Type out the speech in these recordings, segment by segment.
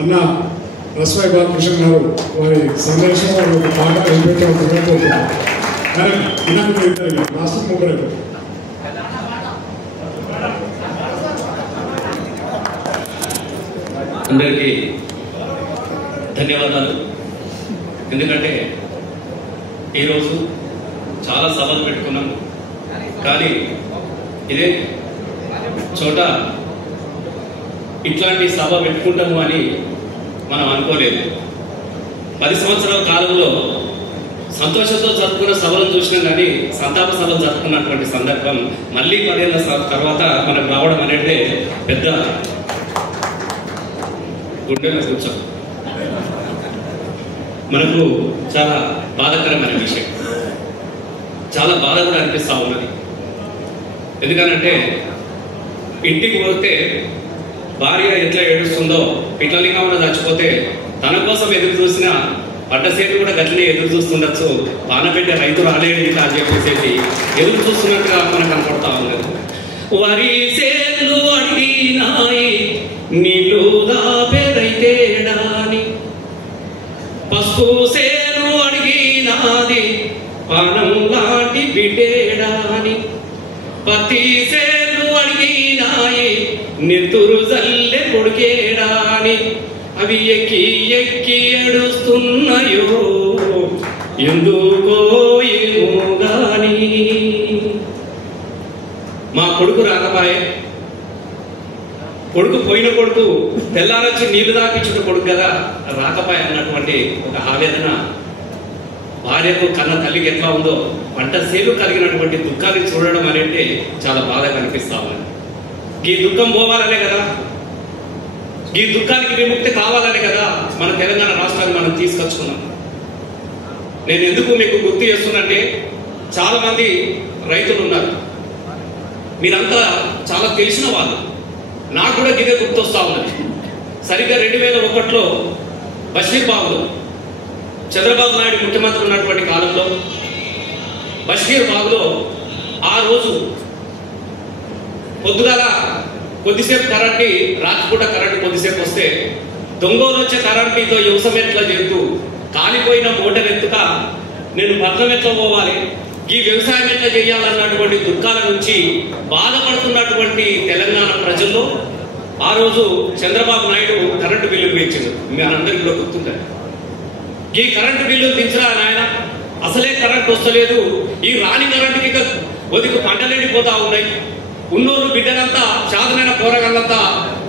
అన్న రస్వాయి బాలకృష్ణ గారు వారి సందేశం ఒక బాగా వినిపించబోతున్నారు. రాష్ట్ర ముగ్గురు అందరికీ ధన్యవాదాలు. ఎందుకంటే ఈరోజు చాలా సభలు పెట్టుకున్నాము, కానీ ఇదే చోట ఇట్లాంటి సభ పెట్టుకుంటాము అని మనం అనుకోలేదు. 10 సంవత్సరాల కాలంలో సంతోషంతో జరుపుకున్న సభలు చూసినాం, కానీ సంతాప సభలు జరుపుకున్నటువంటి సందర్భం మళ్ళీ 10 ఏళ్ళ తర్వాత మనకు రావడం అనేది పెద్ద గుండెలో కూర్చో మనకు చాలా బాధాకరమైన విషయం. చాలా బాధ కూడా అనిపిస్తూ ఉన్నది. ఎందుకనంటే ఇంటికి పోతే భార్య ఎట్లా ఏడుస్తుందో, పిట్టలింగంలో చచ్చిపోతే తన కోసం ఎదురు చూసిన పడ్డసేపు కూడా గట్లనే ఎదురు చూస్తుండొచ్చు. బాణపెట్టే రైతు రాలేడు ఇట్లా అని చెప్పేసి ఎదురు చూస్తున్నట్టుగా మనకు కనపడతా ఉన్నది. వరి సేలు అడిగినాయి నీళ్ళుగా పెరైతేడాని, పసుపు సేను అడిగినాది పానం లాంటి బిడ్డేడాని, పత్తి సేను అడిగినాయి నెత్తురు జల్లె కొడుకేడాని, అవి ఎక్కి ఎక్కి ఏడుస్తున్నాయో ఎందుకో ఏమో గాని. మా కొడుకు రాకపాయే, కొడుకు పోయిన కొడుకు తెల్లారొచ్చి నీళ్లు దాపించిన కొడుకు కదా రాకపాయ అన్నటువంటి ఒక ఆవేదన భార్యకు కన్న తల్లికి ఎట్లా ఉందో పంట సేలు కలిగినటువంటి దుఃఖాన్ని చూడడం అనేది చాలా బాధగా అనిపిస్తా ఉంది. ఈ దుఃఖం పోవాలనే కదా, ఈ దుఃఖానికి విముక్తి కావాలనే కదా మన తెలంగాణ రాష్ట్రాన్ని మనం తీసుకొచ్చుకున్నాం. నేను ఎందుకు మీకు గుర్తు చేస్తున్నంటే, చాలా మంది రైతులు ఉన్నారు, మీరంతా చాలా తెలిసిన వాళ్ళు. నాకు కూడా గిదే గుర్తొస్తా ఉన్నది. సరిగ్గా 2001లో బషీర్ బాగులో చంద్రబాబు నాయుడు ముఖ్యమంత్రి ఉన్నటువంటి కాలంలో బషీర్ బాగులో ఆ రోజు పొద్దుగాల కొద్దిసేపు కరెంటు, రాత్రిపూట కరెంటు కొద్దిసేపు వస్తే దొంగలు వచ్చే కరెంటుతో వ్యవసాయం ఎట్లా చేస్తూ కాలిపోయిన మోటార్ ఎత్తుక నేను పట్నం ఎట్లా పోవాలి, ఈ వ్యవసాయం ఎట్లా చేయాలన్నటువంటి దుఃఖాల నుంచి బాధపడుతున్నటువంటి తెలంగాణ ప్రజల్లో ఆ రోజు చంద్రబాబు నాయుడు కరెంటు బిల్లు పెంచింది. మీ అందరికీ కూడా గుర్తుంటారు. ఈ కరెంటు బిల్లు దించరా నాయన, అసలే కరెంట్ వస్తలేదు, ఈ రాని కరెంటుకి ఒదికు పంటలు ఎండిపోతా ఉన్నాయి, ఉన్నోళ్ళు బిడ్డలంతా చాదనైన పోరగాళ్ళంతా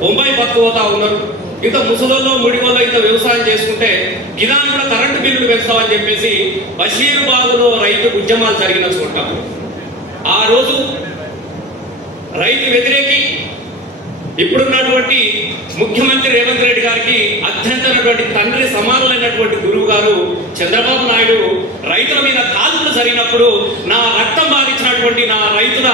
బొంబాయి బతుకుపోతా ఉన్నారు, ఇంత ముసలోళ్ళు ముడిగోళ్ళు ఇంత వ్యవసాయం చేసుకుంటే గిదాన్ని కూడా కరెంటు బిల్లులు పెంచుతామని చెప్పేసి బషీర్ బాగులో రైతు ఉద్యమాలు జరిగిన చోట ఆ రోజు రైతు వ్యతిరేకి ఇప్పుడున్నటువంటి ముఖ్యమంత్రి రేవంత్ రెడ్డి గారికి అత్యంతమైనటువంటి తండ్రి సమానులైనటువంటి గురువు గారు చంద్రబాబు నాయుడు రైతుల మీద కాల్పులు జరిగినప్పుడు నా రక్తం బాధించినటువంటి నా రైతుల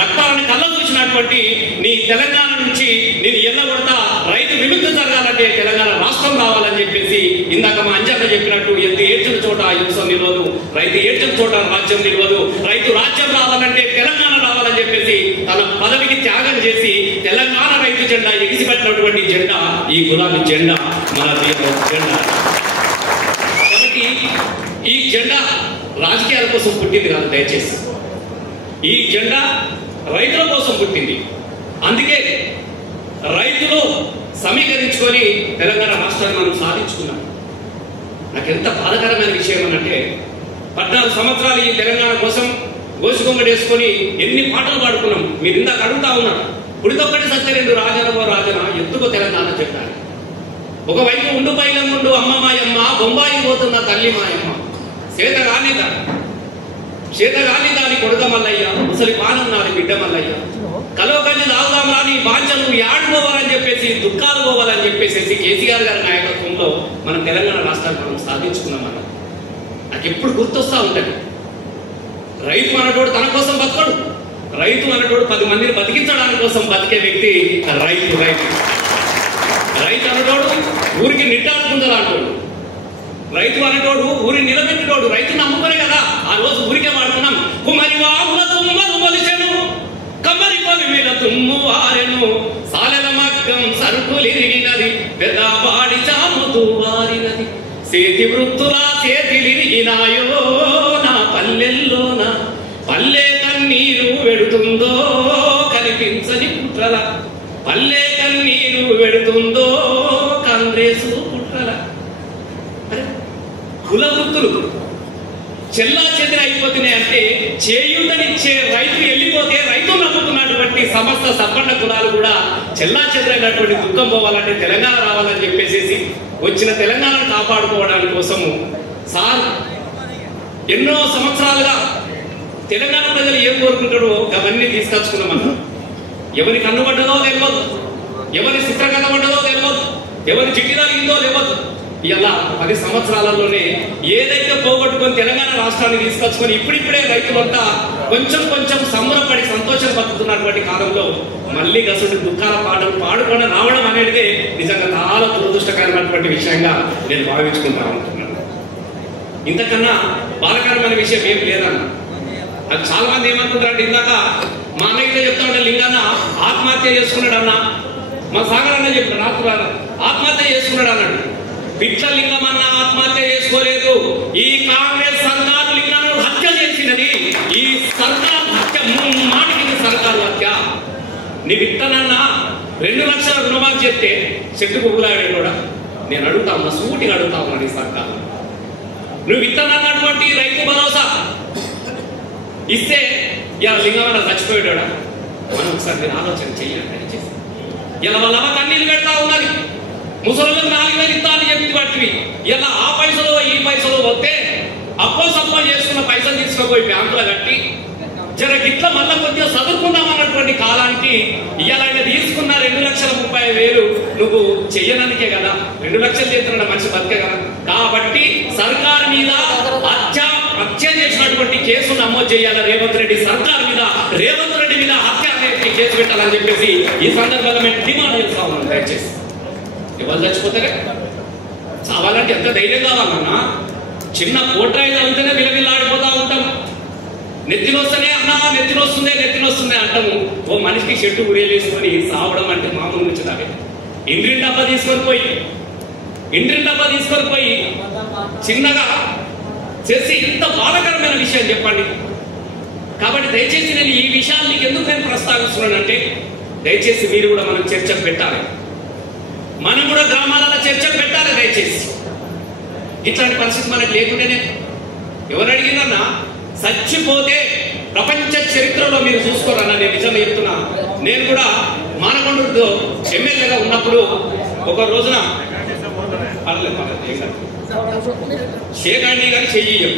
రక్తాన్ని కళ్ళ చూసినటువంటి నీ తెలంగాణ నుంచి నేను ఎల్లగొడతా, రైతు విముక్తి జరగాలంటే తెలంగాణ రాష్ట్రం రావాలని చెప్పేసి ఇందాక మా అంజన్న చెప్పినట్టు ఎత్తు ఏడ్చిన చోట యుద్ధం నిలవదు, రైతు ఏడ్చిన చోట రాజ్యం నిలవదు, రైతు రాజ్యం రావాలంటే తెలంగాణ రావాలని చెప్పేసి తన పదవికి త్యాగం చేసి తెలంగాణ రైతు జెండా ఎగిసిపెట్టినటువంటి జెండా ఈ గులాబీ జెండా, మన జెండా. కాబట్టి ఈ జెండా రాజకీయాల కోసం పుట్టింది కాదు, దయచేసి ఈ జెండా రైతుల కోసం పుట్టింది. అందుకే రైతులు సమీకరించుకొని తెలంగాణ రాష్ట్రాన్ని మనం సాధించుకున్నాం. నాకు ఎంత బాధాకరమైన విషయం అనంటే, 14 సంవత్సరాలు ఈ తెలంగాణ కోసం గోసుకొంగడేసుకొని ఎన్ని పాటలు పాడుకున్నాం. మీరు ఇందాక అడుగుతా ఉన్నారు, గుడితొక్కటి సత్యరేందు రాజనవో రాజన ఎత్తుకో తెలంగాణ చెప్పారు. ఒకవైపు ఉండు పైలంగుండు అమ్మ మాయమ్మ, బొంబాయి పోతున్న తల్లి మాయమ్మ, చేతగాలి దాని కొడుక మల్లయ్య, ముసలి పానం నాది బిడ్డ మల్లయ్య, కలోకల్ని దాగుదాం రాని బాంచలు ఆడుకోవాలని చెప్పేసి దుఃఖాలు పోవాలని చెప్పేసి కేసీఆర్ గారి నాయకత్వంలో మనం తెలంగాణ రాష్ట్రాన్ని మనం సాధించుకున్నాం. మనం నాకు ఎప్పుడు గుర్తొస్తా ఉంటుంది, రైతు అన్నటోడు తన కోసం బతకడు, రైతు అన్నటోడు 10 మందిని బతికించడానికి కోసం బతికే వ్యక్తి రైతు. రైతు అన్నటోడు ఊరికి నిట్టాడుకుందా అంటోడు, రైతు అనేటోడు ఊరిని నిలబెట్టేటోడు. రైతు నమ్ముకునే కదా ఆ రోజు ఊరికే వాడుకున్నాం. కుమరి వాముల తుమ్మలు మొలిచెను, కమ్మరి కొలిమిల తుమ్ము వారెను, సాలెల మగ్గం సరుకులిరిగినది పెద్దవాడి చాముతూ వారినది చేతి వృత్తులా చేతిలిరిగినాయో నా పల్లెల్లోన పల్లె కన్నీరు వెడుతుందో కనిపించని కుట్రల పల్లె కన్నీరు వెడుతుందో కాంగ్రెసు కుట్రల కుల వృత్తులు చెల్లా చెదిరి అయిపోతున్నాయి అంటే చేయూతనిచ్చే రైతు వెళ్ళిపోతే రైతు నమ్ముకున్నటువంటి సమస్త సంపన్న కులాలు కూడా చెల్లా చెదిరైనటువంటి దుఃఖం పోవాలంటే తెలంగాణ రావాలని చెప్పేసి వచ్చిన తెలంగాణను కాపాడుకోవడానికి కోసము సార్ ఎన్నో సంవత్సరాలుగా తెలంగాణ ప్రజలు ఏం కోరుకుంటారో అవన్నీ తీసుకొచ్చుకున్నామన్నా ఎవరికి అన్నుపడ్డదో తెలియదు ఎవరి చిత్రకథ పడ్డదో తెలియదు ఎవరి చిట్టి తగిలిందో తెలియదు ఇలా 10 సంవత్సరాలలోనే ఏదైతే పోగొట్టుకొని తెలంగాణ రాష్ట్రాన్ని తీసుకొచ్చుకొని ఇప్పుడిప్పుడే రైతులంతా కొంచెం కొంచెం సంబరపడి సంతోషం పడుతున్నటువంటి కాలంలో మళ్ళీ గసుడు దుఃఖాల పాటలు పాడుకొని రావడం అనేది నిజంగా చాలా దురదృష్టకరమైనటువంటి విషయంగా నేను భావించుకుంటా ఉంటున్నాను. ఇంతకన్నా బాధాకరమైన విషయం ఏం లేదన్న. అది చాలా మంది ఏమనుకుంటారంటే ఇందాక మా అన్నయ్యతో చెప్తా ఉంటే లింగన్న ఆత్మహత్య చేసుకున్నాడు అన్న, మా సాగర్ అన్న చెప్పాడు రాత్రి ఆత్మహత్య చేసుకున్నాడు అన్నాడు. పిట్ల లింగమన్న ఆత్మహత్య చేసుకోలేదు. ఈ కాంగ్రెస్ సర్కారు లింగాలను హత్య చేసినది. ఈ సర్కారు హత్య మాటికి సర్కారు హత్య. నీ విత్తనన్న 2 లక్షల రుణమాఫీ చెప్తే చెట్టు పువ్వులాడే కూడా నేను అడుగుతా ఉన్నా, సూటిగా అడుగుతా ఉన్నాను ఈ సర్కారు. నువ్వు విత్తనన్నటువంటి రైతు భరోసా ఇస్తే ఇలా లింగమన్న చచ్చిపోయాడా? మనం ఒకసారి నేను ఆలోచన చెయ్యండి. ఇలా వాళ్ళ కన్నీళ్ళు పెడతా ఉన్నది. ముసలికి 4,000 ఇస్తా అని చెప్పి పట్టివి ఇలా ఆ పైసలు ఈ పైసలు వస్తే అప్పో సప్పో చేసుకున్న పైసలు తీసుకుపోయి బ్యాంకులో కట్టి జర గిట్ల మళ్ళీ కొద్దిగా చదువుకుందాం అన్నటువంటి కాలానికి ఇవాళ ఆయన తీసుకున్న 2,30,000 నువ్వు చెయ్యడానికే కదా. 2 లక్షలు చేస్తున్న మనిషి బతికే కదా. కాబట్టి సర్కారు మీద హత్య చేసినటువంటి కేసు నమోదు చేయాలి. రేవంత్ రెడ్డి సర్కారు మీద, రేవంత్ రెడ్డి మీద హత్య అనేది కేసు పెట్టాలని చెప్పేసి ఈ సందర్భంగా మేము డిమాండ్ చేస్తా ఉన్నాం. దయచేసి ఎవరు చచ్చిపోతారే చావాలంటే ఎంత ధైర్యం కావాలన్నా. చిన్న కోట్రాయి చదివితేనే విలవిల్లాడిపోతా ఉంటాం. నెత్తినొస్తేనే అన్నా నెత్తినొస్తుంది అంటాము. ఓ మనిషికి చెట్టు ఉరేలేసుకొని సావడం అంటే మామూలు నుంచి దాని ఇంద్రిని డబ్బా తీసుకొని పోయి చిన్నగా చేసి ఇంత బాధాకరమైన విషయం చెప్పండి. కాబట్టి దయచేసి నేను ఈ విషయాలు నీకు ఎందుకు నేను ప్రస్తావిస్తున్నానంటే దయచేసి మీరు కూడా మనం చర్చకు పెట్టాలి. మనం కూడా గ్రామాలలో చర్చకు పెట్టాలి. దయచేసి ఇట్లాంటి పరిస్థితి మనకు లేకుంటేనే ఎవరు అడిగిందన్నా చచ్చిపోతే ప్రపంచ చరిత్రలో మీరు చూసుకోరన్నా. నేను నిజంగా చెప్తున్నా. నేను కూడా మానకొండూరుతో ఎమ్మెల్యేగా ఉన్నప్పుడు ఒక రోజున షేకాండి గారి చెయ్యి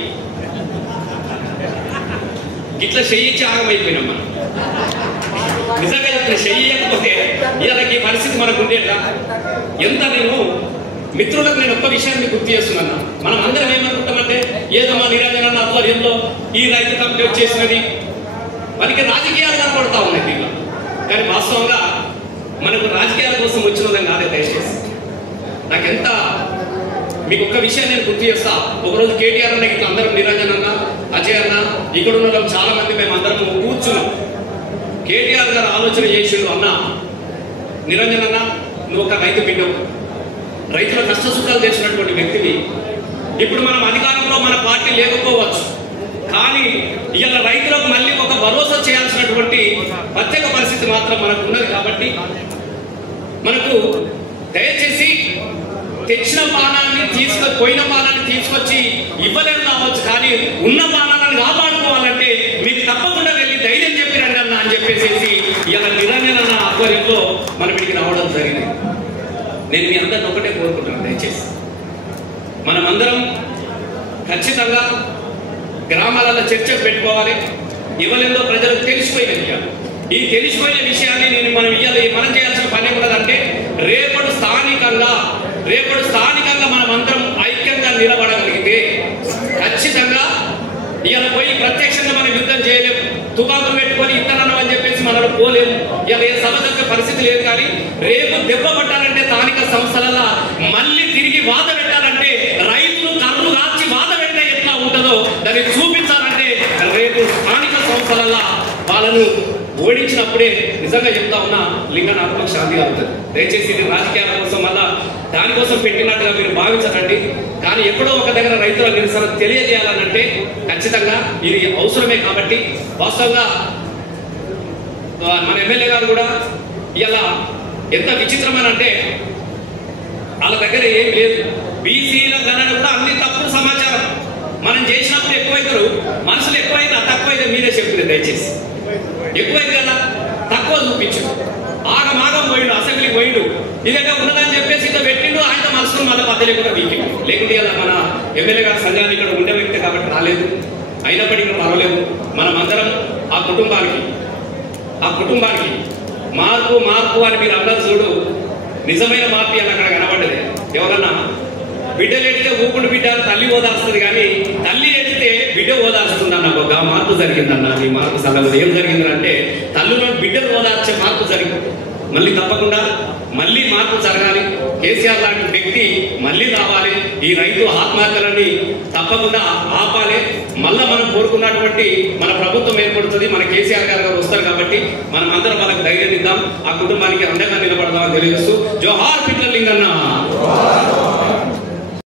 ఇట్లా చెయ్యిచ్చి ఆగమైపోయినాం మనం. నిజంగా చెప్తున్నా, చెయ్యకపోతే ఇలాంటి పరిస్థితి మనకు ఉండేట్లా. ఎంత నేను మిత్రులకు నేను ఒక్క విషయాన్ని గుర్తు చేస్తున్నాను. మనం అందరం ఏమనుకుంటామంటే ఏదో మా నిరంజన ఆధ్వర్యంలో ఈ రైతు కమిటీ వచ్చేసినది మనకి రాజకీయాలు కనపడతా ఉన్నాయి దీనిలో. కానీ వాస్తవంగా మనకు రాజకీయాల కోసం వచ్చినదని కాదే. దయచేసి నాకెంత మీకు ఒక్క విషయం నేను గుర్తు చేస్తా. ఒకరోజు కేటీఆర్ అన్న ఇట్లా అందరం నిరంజన్ అన్న, అజయ్ అన్న, ఇక్కడ ఉన్న వాళ్ళు చాలా మంది మేము అందరం కూర్చున్నాం. కేటీఆర్ గారు ఆలోచన చేసిండు, అన్న నిరంజన్ అన్న నువ్వు ఒక రైతు బిడ్డవు, రైతుల కష్ట సుఖాలు చేసినటువంటి వ్యక్తివి. ఇప్పుడు మనం అధికారంలో మన పార్టీ లేకపోవచ్చు, కానీ ఇవాళ రైతులకు మళ్ళీ ఒక భరోసా చేయాల్సినటువంటి ప్రత్యేక పరిస్థితి మాత్రం మనకు ఉన్నది. కాబట్టి మనకు దయచేసి తెచ్చిన పానాన్ని పోయిన పానాన్ని తీసుకొచ్చి ఇవ్వలేము కావచ్చు, కానీ ఉన్న పానాలను కాపాడుకోవాలంటే మీకు తప్పకుండా వెళ్ళి ధైర్యం చెప్పిరండి అన్న అని చెప్పేసి ఇలా నిరంజన ఆధ్వర్యంలో మనం ఇక్కడికి రావడం జరిగింది. నేను మీ అందరిని ఒకటే కోరుకుంటున్నాను. దయచేసి మనమందరం ఖచ్చితంగా గ్రామాలలో చర్చకు పెట్టుకోవాలి. ఇవ్వలేదో ప్రజలకు తెలిసిపోయిన విషయాలు. ఈ తెలిసిపోయిన విషయాన్ని మనం చేయాల్సిన పని ఉన్నదంటే రేపటి స్థానికంగా మనం అందరం ఐక్యంగా నిలబడగలిగితే ఖచ్చితంగా ఇవాళ పోయి ప్రత్యక్షంగా మనం యుద్ధం చేయలేము. తుపాకులు పెట్టుకొని ఇత్తనన్నం అని చెప్పేసి మనం పోలేము. ఇలా ఏ సమస్య పరిస్థితి లేదు. కానీ రేపు దెబ్బ పట్టాలంటే స్థానిక సంస్థలలో మళ్ళీ తిరిగి వాద పెట్టాలంటే రైతులు కర్రు కాల్చి వాద పెట్టే ఎట్లా ఉంటుందో దాన్ని చూపించాలంటే రేపు స్థానిక సంస్థలలో వాళ్ళను ఓడించినప్పుడే నిజంగా చెప్తా ఉన్నా లింగాన్ని ఆత్మకు శాంతి కలుగుతుంది. దయచేసి ఇది రాజకీయాల కోసం మళ్ళా దానికోసం పెట్టినట్టుగా మీరు భావించకండి. కానీ ఎక్కడో ఒక దగ్గర రైతుల నిరసన తెలియజేయాలనంటే ఖచ్చితంగా ఇది అవసరమే. కాబట్టి వాస్తవంగా మన ఎమ్మెల్యే గారు కూడా ఇలా ఎంత విచిత్రమైన అంటే వాళ్ళ దగ్గర ఏం లేదు. బీసీల గణన కూడా అన్ని తప్పుడు సమాచారం. మనం చేసినప్పుడు ఎక్కువైతారు, మనుషులు ఎక్కువైతే తక్కువైతే మీరే చెప్తుంది. దయచేసి ఎక్కువైంది కదా తక్కువ చూపించు. ఆగమాగం పోయిండు, అసెంబ్లీకి పోయిండు, ఇదేగా ఉన్నదని చెప్పేసి ఇంత పెట్టిండు. ఆయన మనసులో మళ్ళీ మధ్య కూడా వీకిండు. లేకుంటే ఇలా మన ఎమ్మెల్యే గారు సంఘాన్ని ఇక్కడ ఉండే వ్యక్తి కాబట్టి రాలేదు. అయినప్పటికీ పర్వాలేదు. మనం అందరం ఆ కుటుంబానికి మార్పు మార్పు అని మీరు అందరూ చూడు. నిజమైన మార్పు అని అక్కడ కనబడ్డది. ఎవరన్నా బిడ్డలు ఎడితే ఊపుడు బిడ్డ తల్లి ఓదార్స్తుంది, కానీ తల్లి ఎడితే బిడ్డ ఓదార్స్తుంది అన్న ఒక మార్పు జరిగిందన్న. ఈ మార్పు సలహా ఏం జరిగిందంటే తల్లిలో బిడ్డలు ఓదార్చే మార్పు జరిగింది. మళ్ళీ తప్పకుండా మళ్ళీ మార్పు జరగాలి. కేసీఆర్ లాంటి వ్యక్తి మళ్ళీ రావాలి. ఈ రైతు ఆత్మహత్యలని తప్పకుండా ఆపాలి. మళ్ళా మనం కోరుకున్నటువంటి మన ప్రభుత్వం ఏర్పడుతుంది. మన కేసీఆర్ గారు వస్తారు కాబట్టి మనం అందరం వాళ్ళకి ధైర్యం ఇద్దాం. ఆ కుటుంబానికి అండగా నిలబడదామని తెలియజేస్తూ జోహార్